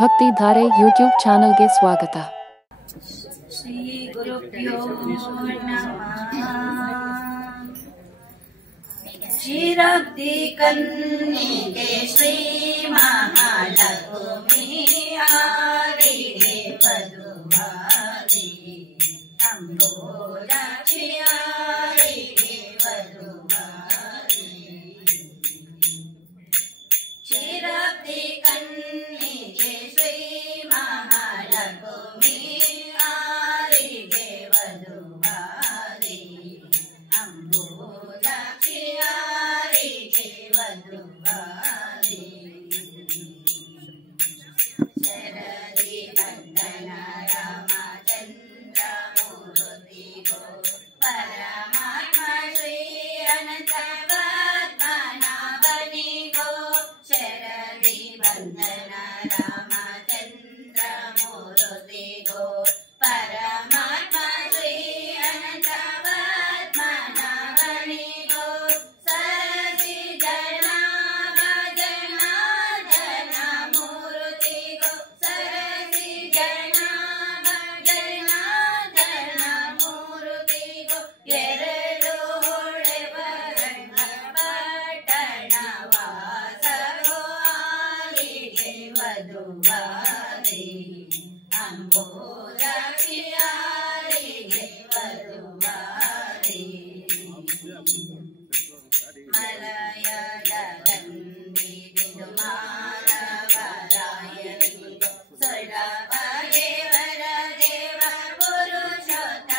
ಭಕ್ತಿ ಧಾರೆ ಯೂಟ್ಯೂಬ್ ಚಾನಲ್ಗೆ ಸ್ವಾಗತ. ಶ್ರೀ ಗುರುಭ್ಯೋ ನಮಃ. ಕ್ಷೀರಾಬ್ಧಿ ಕನ್ನಿಗೆ ಶ್ರೀ ಮಹಾಲಕ್ಷ್ಮಿ ಆರಿಗೆ ವಧುವಾಗಿ ಅಂಬೋಜಾಕ್ಷಿ ಆರಿಗೆ ವಧುವಾಗಿ. ಕ್ಷೀರಾಬ್ಧಿ ಕನ್ನಿಗೆ ಶ್ರೀ ಮಹಾಲಕ್ಷ್ಮಿ ಆರಿಗೆ ವಧುವಾಗಿ ಅಂಬೋಜಾಕ್ಷಿ ಆರಿಗೆ ವಧುವಾಗಿ. ಶರದಿ ಬಂಧನ ರಾಮಚಂದ್ರ ಮೂರ್ತಿಗೋ ಪರಮಾತ್ಮ ಶ್ರೀ ಅನಂತ ಪದ್ಮನಾಭನಿಗೋ. ಶರದಿ ಬಂಧನ ರಾಮಚಂದ್ರ ಮೂರ್ತಿಗೋ ಪರಮಾತ್ಮ ಶ್ರೀ ಅನಂತ ಪದ್ಮನಾಭನಿಗೋ. ಸರಸಿ ಜನ ಭಜನಾರ್ದನ ಮೂರ್ತಿಗೋ. ಸರಸಿ ಜನ ಭಜನಾರ್ದನ ಮೂರ್ತಿಗೋ. ಎರಡು ಹೊಳೆವ ರಂಗ ಪಟ್ಟಣ ವಾಸಗೋ ಆರಿಗೆ ವಧುವಾಗಿ ಅಂಬೋಜಾಕ್ಷಿ ಆರಿಗೆ ವಧುವಾಗಿ. ಮಲಯದ ಗಂಧಿ ಬಿಂದುಮಾಲವರಾಯನಿಗೋ ಸುಲಭಗೆ ವರದೇವ ಪುರುಷೋತ್ತಮನಿಗೋ.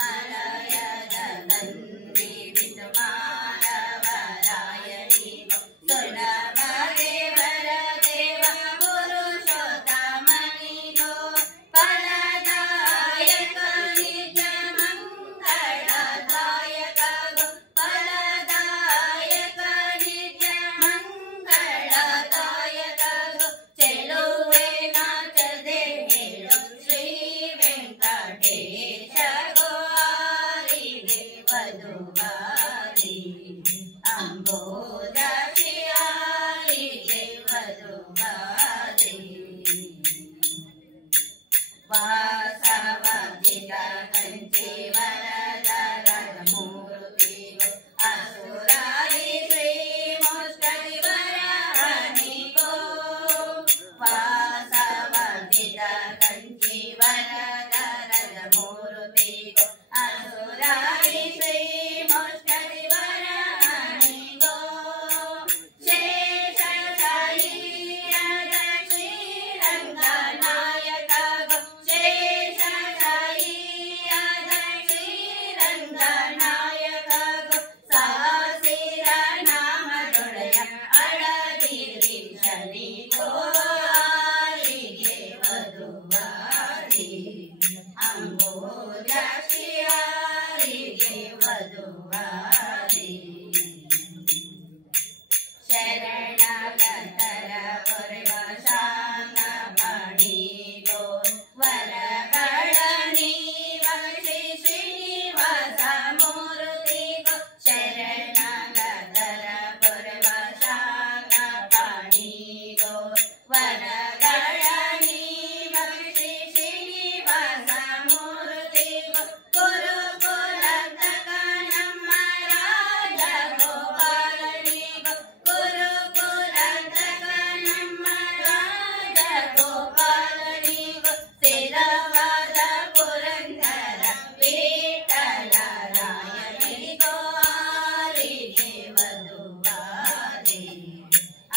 ಮಲಯದ ಗಂಧಿ ಬಿಂದುಮಾಲವರಾಯನಿಗೋ ಸುಲಭಗೆ ವರದೇವ ಪುರುಷೋತ್ತಮನಿಗೋ. ಫಲದಾಯಕ ನಿತ್ಯ ಮಂಗಳದಾಯಕಗೋ. ಫಲದಾಯಕ ನಿತ್ಯ ಮಂಗಳದಾಯಕಗೋ. ಚೆಲುವೆ ನಾಚದೆ ಹೇಳು ಶ್ರೀ ವೆಂಕಟೇಶಗೋ ಆರಿಗೆ ವಧುವಾಗಿ ಅಂಬೋಜಾಕ್ಷಿ ಆರಿಗೆ ವಧುವಾಗಿ. ವಾಸವಜಿತ ಕಂಚಿ ವರದರ ಮೂರ್ತಿಗೋ ಅಸುರಾರಿ ಶ್ರೀ ಮುಷ್ಕರಿ ವರಹನಿಗೋ. ವಾಸವಜಿತ ಕಂಚಿ ವರದರ ಮೂರ್ತಿಗೋ ಅಸುರಾರಿ ಶ್ರೀ ಮುಷ್ಕರಿ ವರಹನಿಗೋ. ಶೇಷಶಯೀರದ ಶ್ರೀರಂಗನಾಯಕಗೋ. ಶೇಷಶಯೀರದ ಶ್ರೀರಂಗನಾಯಕಗೋ. ಸಾಸಿರ ನಾಮದೊಡೆಯ ಅಳಗಿರೀಶನಿಗೋ ಆರಿಗೆ ವಧುವಾಗಿ ಅಂಬೋಜಾಕ್ಷಿ ಆರಿಗೆ ವಧುವಾಗಿ. ಶರಣಗತರ ಪೊರೆವ ಶಾಂಗ ಪಣಿಗೋ ವರಗಳ ನೀವ ಶ್ರೀ ಶ್ರೀನಿವಾಸ ಮೂರ್ತಿಗೋ. ಶರಣಗತರ ಪೊರೆವ ಶಾಂಗ ಪಣಿಗೋ ವರಗಳ ನೀವ ಶ್ರೀ ಶ್ರೀನಿವಾಸ ಮೂರ್ತಿಗೋ. ಗುರುಕುಲಂತಕ ನಮ್ಮ ರಾಜ ಗೋಪಾಲನಿಗೋ. ಗುರುಕುಲಂತಕ ನಮ್ಮ ರಾಜ ಗೋಪಾಲನಿಗೋ. ಸ್ಥಿರವಾದ ಪುರಂದರ ವಿಠಲರಾಯನಿಗೋ ಆರಿಗೆ ವಧುವಾಗಿ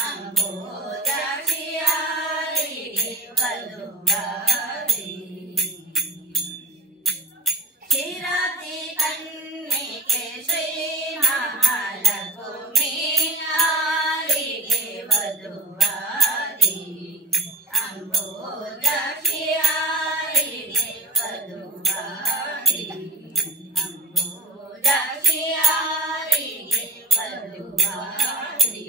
ಅಂಬೋಜಾಕ್ಷಿ ಆರಿಗೆ ವಧುವಾಗಿ. ಕ್ಷೀರಾಬ್ಧಿ ಕನ್ನಿಗೆ ಶ್ರೀ ಮಹಾಲಕ್ಷ್ಮಿ ಆರಿಗೆ ವಧುವಾಗಿ ಅಂಬೋಜಾಕ್ಷಿ ಆರಿಗೆ ವಧುವಾಗಿ ಅಂಬೋಜಾಕ್ಷಿ ಆರಿಗೆ ವಧುವಾಗಿ.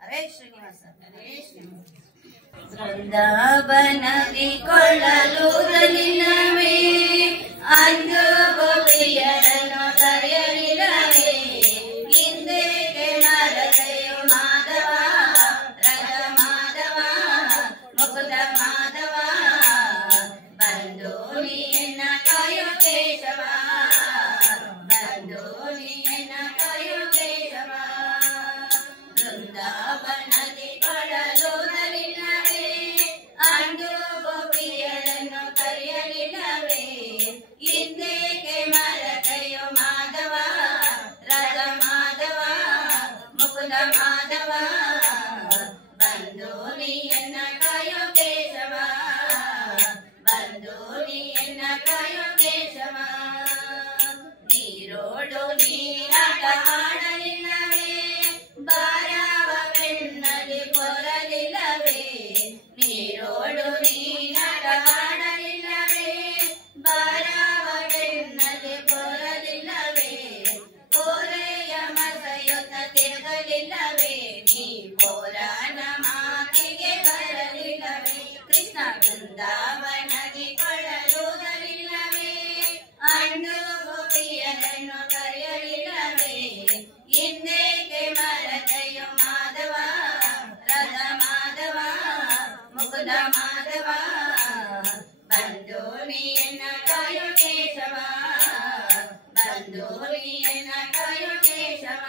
ಹರೇ ಶ್ರೀನಿವಾಸ ಹರೇ ಶ್ರೀನಿವಾಸ. ವೃಂದಾವನದಿ ಕೊಳ್ಳಲು ರಲಿನವೇ ಅಂದು ಗೋಪಿಯರನ್ನು ಕರೆಯಲಿಲ್ಲವೇ. ಹಿಂದೆ ಮರತೆಯು ಮಾಧವ ರಥ ಬೃಂದಾವನದಿ ಕೊಳ್ಳಲುವುದರಿಲ್ಲವೇ ಅಂದು ಗೋಪಿಯರನ್ನು ಕರೆಯಲಿಲ್ಲವೇ ಇಂದೇಕೆ ಮರತೆಯು ಮಾಧವ ರಥ ಮಾಧವ ಮುಕುದ ಮಾಧವ ಬಂದು ನೀಯನ್ನ ಕಾಯು ಕೇಶವ ಬಂದು ನೀಯನ್ನ ಕಾಯು ಕೇಶವ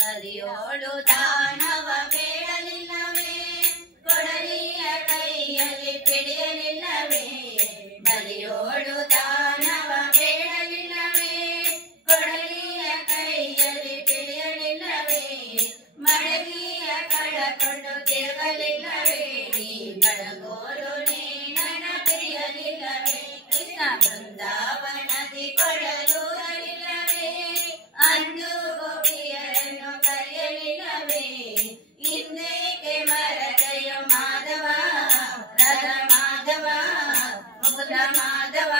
ಬಲಿಯೋಳು ದಾನವ ಬೇಡಲಿಲ್ಲವೇ ಕೊಡಲಿಯ ಕೈಯಲ್ಲಿ ಪಿಡಿಯಲಿಲ್ಲವೇ ಬಲಿಯೋಳು ದಾನವ ಬೇಡಲಿಲ್ಲವೇ ಕೊಡಲಿಯ ಕೈಯಲ್ಲಿ ಪಿಡಿಯಲಿಲ್ಲವೇ ಮಡಗಿಯ ಕಳಕೊಂಡು ತಿರುಗಲಿಲ್ಲವೇ ನೀ ಬೆಳಗೋಲು ನೀ ನನ್ನ ಪ್ರಿಯಲಿಲ್ಲವೇ ಕೃಷ್ಣ ಬೃಂದಾವನದಿ ಕೊಳ್ಳಲುವುದರಿಲ್ಲವೇ ಅಂದು ಗೋಪಿಯರನ್ನು ಕರೆಯಲಿಲ್ಲವೇ ಇಂದೇಕೆ ಮರತೆಯು ಮಾಧವ ರಥ ಮಾಧವ ಮುಕುದ ಮಾಧವ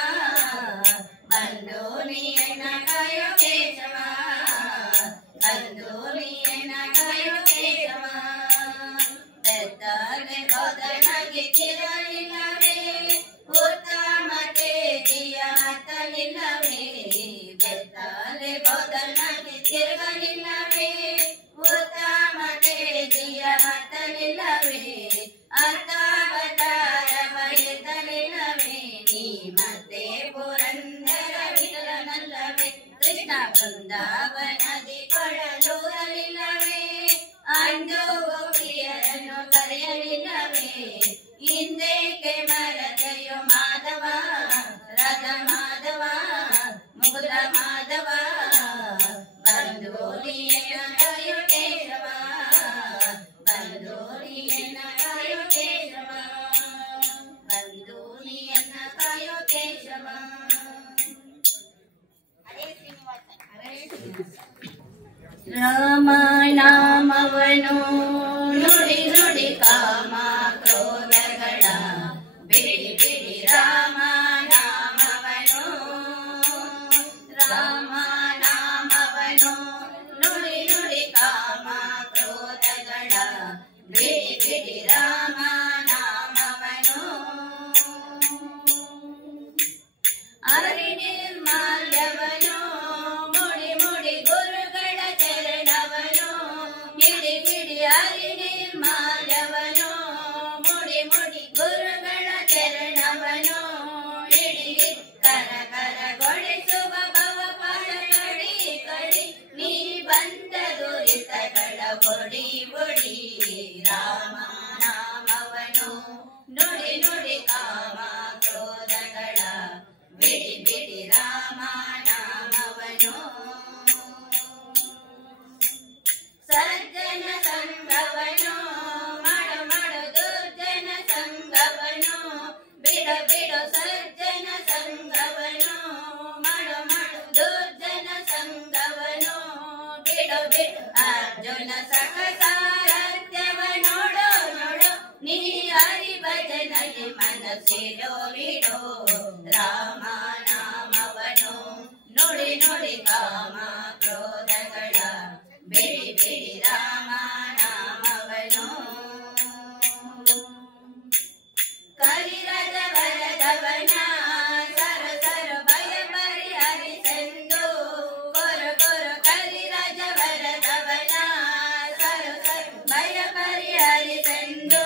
ಬಂದು ನೀಯನ್ನ ಕಾಯೋ ಕೇಶವ ಬಂದು ನೀಯನ್ನ ಕಾಯೋ ಕೇಶವ ಬೆತ್ತಲೆ ಬದಲಾಗಿ ತಿರಲಿಲ್ಲವೇ ಉತ್ತಮ ತೇಜಿಯ ಹತ್ತಲಿಲ್ಲವೇ ಬೆತ್ತಲೆ ಬದಲಾಗಿ ತಿರುಗಲಿಲ್ಲವೇ ಉತ್ತಮ ತೇಜಿಯ ಹತ್ತಲಿಲ್ಲವೇ ಅರ್ಥಾವತಾರ ಬಯಸಲಿಲ್ಲವೇ ನೀ ಮತ್ತೆ ಪುರಂದರ ವಿಠಲನಲ್ಲವೇ ಕೃಷ್ಣ ಬೃಂದಾವನದಿ ಕೊಳ್ಳಲುವುದರಿಲ್ಲವೇ ಅಂದು ಗೋಪಿಯರನ್ನು ಕರೆಯಲಿಲ್ಲವೇ ಇಂದೇಕೆ ಮರತೆಯು ಮಾಧವ ರಥ ಮಾಧವ ಮುಕುದ ಮಾಧವ ಬಂದು ನೀಯನ ಕಾಯು ಕೇಶವ ಬಂದು ನೀಯನ ಕಾಯು ಕೇಶವ ಬಂದು ನೀಯನ ಕಾಯು ಕೇಶವ ರಾಮ ನಾಮವನು ನುಡಿ ನುಡಿ ಕಾಮ ಕ್ರೋಧಗಳ ಬಿಡಿ ಬಿಡಿ ರಾಮ ನಾಮವನು ರಾಮ ನಾಮವನು ನುಡಿ ನುಡಿ ಕಾಮ ಕ್ರೋಧಗಳ ಬಿಡಿ ಬಿಡಿ ರಾಮ ನಾಮವನು ಹರಿ ನಿರ್ಮಾಲ್ಯವನು ಮುಡಿ ಮುಡಿ ಗುರುಗಳ ಚರಣವನು ಹಿಡಿ ಹಿಡಿ ಹರಿ ನಿರ್ಮಾಲ್ಯವನು ಮುಡಿ ಮುಡಿ ಗುರುಗಳ ಚರಣವನು ಹಿಡಿ ಕರ ಕರಗೊಳಿಸುವ ಭವಪಾಶ ಕಡಿ ಕಡಿ ನೀ ಬಂದ ದುರಿತಗಳ ಬೊಡಿ ಬೊಡಿ ರಾಮ ನಾಮವನು ನುಡಿ ನುಡಿ ಕಾಮ ಕ್ರೋಧಗಳ ಬಿಡಿ ಬಿಡಿ ರಾಮ ನಾಮವನು ಸಜ್ಜನ ಸಂಗವನು ಮಡು ಮಡು ದುರ್ಜನ ಸಂಗವನು ಬಿಡು ಬಿಡು ಸಜ್ಜನ ಸಂಗವನು ಮಡು ಮಡು ದುರ್ಜನ ಸಂಗವನು ಬಿಡು ಬಿಡು ಅರ್ಜುನ ಸಖಸಾರಥ್ಯವ ನೋಡೋ ನೋಡೋ ನೀ ಹರಿ ಭಜನಲ್ಲಿ ಮನಸ್ಸಿಡೋ ಬಿಡೋ ರಾಮ ನಾಮವನು ನುಡಿ ನುಡಿ ಕಾಮ ಕ್ರೋಧಗಳ ಬಿಡಿ ಬಿಡಿ ರಾಮ ನಾಮವನು ಕರಿರದ ವರದವನ ಸರ ಸರ ಭಯ ಪರಿಹರಿಸೆಂದು ಕೊರ ಕೊರ ಕರಿರಜ ವರದವನ ಸರ ಸರ ಭಯ ಪರಿಹರಿಸೆಂದು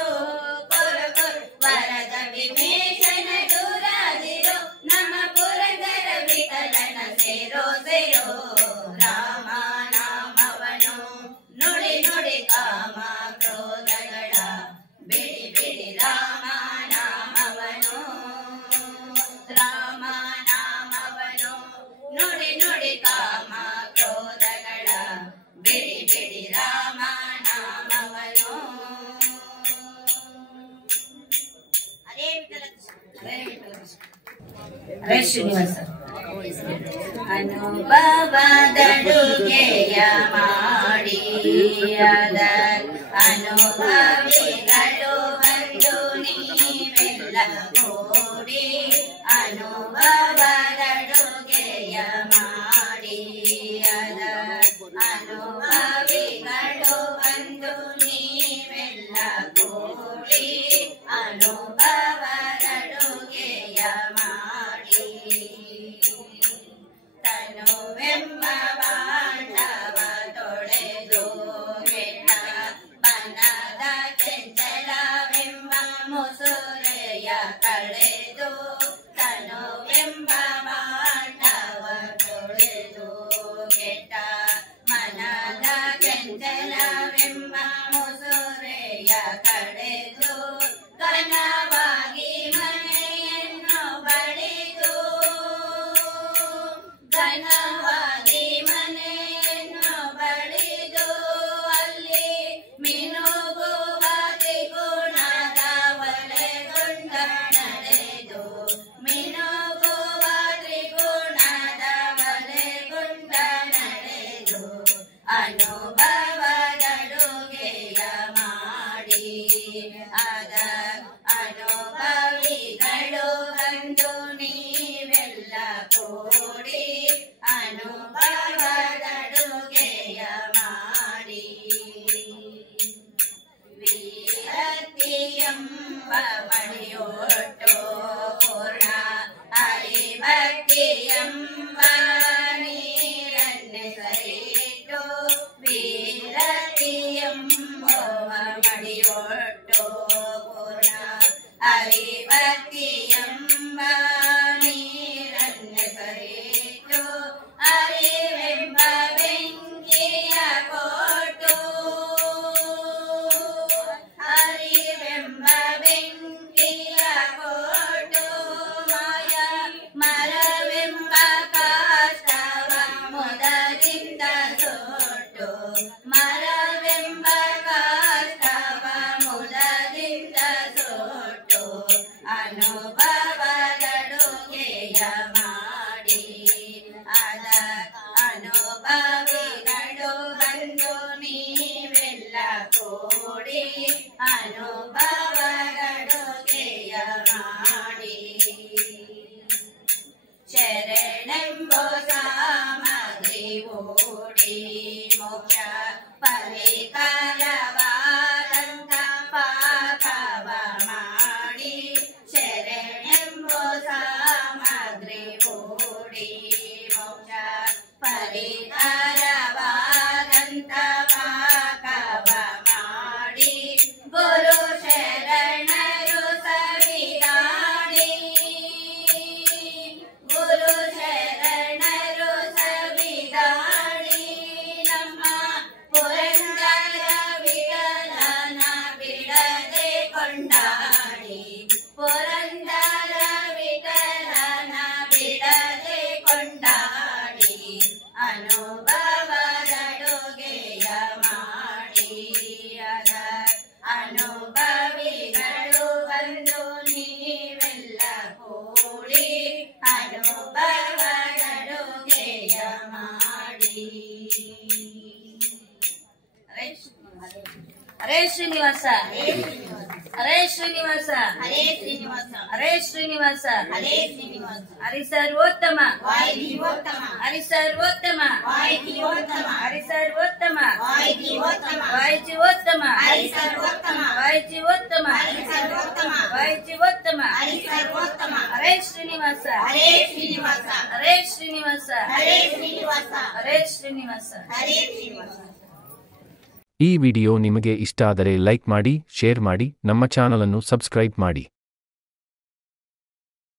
ಕೊರ ಕೊರ ವರದ ವಿಮೇಶನ ದೂರಾದಿರೋ ನಮ್ಮ ಪುರಂದರ ವಿಠಲನ ಸೇರೋ ಸೇರೋ ರಾಮ ನಾಮವನು ನುಡಿ ನುಡಿ ಕಾಮ ಕ್ರೋಧಗಳ ಬಿಡಿ ಬಿಡಿ ರಾಮ ನಾಮವನು ರಾಮ ನಾಮವನು ನುಡಿ ನುಡಿ ಕಾಮ ಕ್ರೋಧಗಳ ಬಿಡಿ ಬಿಡಿ ರಾಮ ನಾಮವನು ಹರೇ ವಿಠಲ ಹರೇ ವಿಠಲ ಹರೇ ಶ್ರೀನಿವಾಸ ಅನುಭವದಡುಗೆಯ ಮಾಡಿ ಅದ ಅನುಭವಿಗಳು ಬಂದು ನೀವೆಲ್ಲ ಕೂಡಿ ಅನುಭವದಡುಗೆಯ ಮಾಡಿ ಅದ ಅನುಭವಿಗಳು ಬಂದು ನೀವೆಲ್ಲ ಕೂಡಿ ಅನುಭವ ಕಳೆದು ಘನವಾಗಿ ಮನೆಯನ್ನು ಬಳಿದು ಘನವಾಗಿ ಮನೆಯನ್ನು ಬಳಿದು ಅಲ್ಲಿ ಮಿನುಗುವ ತ್ರಿಗುಣದ ಒಲೆಗೊಂಡ ನಡೆದು ಮಿನುಗುವ ತ್ರಿಗುಣದ ಒಲೆಗೊಂಡ ನಡೆದು ಅನುಭವದಡುಗೆಯ ಮಾಡಿ ಅದ ಅನುಭವಿಗಳು ಬಂದು ನೀವೆಲ್ಲ ಕೂಡಿ ಅನುಭವದಡುಗೆಯ ಮಾಡಿ ವೀರತಿಯೆಂಬ ಮಡಿಯೊಟ್ಟು ಪೂರ್ಣ ಹರಿಭಕ್ತಿಯೆಂಬ ನೀರನ್ನೆಸರಿಟ್ಟು ವೀರತಿಯೆಂಬುವ ಮಡಿಯೊಟ್ಟು ಪೂರ್ಣ ಹರಿಭಕ್ತಿಯೆಂಬ ನೀರನ್ನೆಸರಿಟ್ಟು ಅರಿವೆಂಬ ಬೆಂಕಿಯ ಕೊಟ್ಟು ಅರಿವೆಂಬ ಬೆಂಕಿಯ ಕೊಟ್ಟು ಮಾಯ ಮರವೆಂಬ ಕಾಷ್ಟವ ಮೊದಲಿಂದ ಸುಟ್ಟು ಮರವೆಂಬ ಕಾಷ್ಟವ ಮೊದಲಿಂದ ಸುಟ್ಟು ಅನುಭವದಡುಗೆಯ ಮಾಡಿ ಅದ ಅನುಭವಿಗಳು ಬಂದು ನೀವೆಲ್ಲ ಕೂಡಿ ಅನುಭವದಡುಗೆಯ ಮಾಡಿ ಶರಣೆಂಬೋ ಸಾಮಗ್ರಿ ಓಡಿ ಮೋಕ್ಷ ಪರಿಕರವಾದಂತ ಪಾಕವ ಮಾಡಿ ಶರಣೆಂಬೋ ಸಾಮಗ್ರಿ ಓಡಿ ಮೋಕ್ಷ ಪರಿಕರವಾದಂತ ಪಾಕವ ಮಾಡಿ ಗುರು ಶರಣರು ಸವಿದಾಡಿ ಗುರು ಶರಣರು ಸವಿದಾಡಿ ನಮ್ಮ ಪುರಂದರ ವಿಠಲನ ಬಿಡದೆ ಕೊಂಡಾಡಿ ಪುರಂದರ ವಿಠಲನ ಬಿಡದೆ ಕೊಂಡಾಡಿ ಅನುಭವದಡುಗೆಯ ಮಾಡಿ ಅದ ಅನುಭವಿಗಳು ಬಂದು ನೀವೆಲ್ಲ ಕೂಡಿ ಅನುಭವದಡುಗೆಯ ಮಾಡಿ ಹರೇ ಶ್ರೀನಿವಾಸ ಹರೇ ಶ್ರೀನಿವಾಸ ಹರೇ ಶ್ರೀನಿವಾಸ ಹರೇ ಶ್ರೀನಿವಾಸ ಹರೇ ಶ್ರೀನಿವಾಸ ಹರಿ ಸರ್ವೋತ್ತಮ ವಾಯ್ ಜೀವೋತ್ತಮ ಹರಿ ಸರ್ವೋತ್ತಮ ವಾಯ್ ಜೀವೋತ್ತಮ ಹರಿ ಸರ್ವೋತ್ತಮ ವಾಯ್ ಜೀವೋತ್ತಮ ವಾಯ್ ಜೀವೋತ್ತಮ ಹರಿ ಸರ್ವೋತ್ತಮ ವಾಯ್ ಜೀವೋತ್ತಮ ಹರಿ ಸರ್ವೋತ್ತಮ ವಾಯ್ ಜೀವೋತ್ತಮ ಹರಿ ಸರ್ವೋತ್ತಮ ಹರೇ ಶ್ರೀನಿವಾಸ ಹರೇ ಶ್ರೀನಿವಾಸ ಹರೇ ಶ್ರೀನಿವಾಸ ಹರೇ ಶ್ರೀನಿವಾಸ ಹರೇ ಶ್ರೀನಿವಾಸ ಹರೇ ಶ್ರೀನಿವಾಸ. ಈ ವಿಡಿಯೋ ನಿಮಗೆ ಇಷ್ಟ ಆದರೆ ಲೈಕ್ ಮಾಡಿ, ಶೇರ್ ಮಾಡಿ, ನಮ್ಮ ಚಾನಲ್ ಅನ್ನು ಸಬ್ಸ್ಕ್ರೈಬ್ ಮಾಡಿ.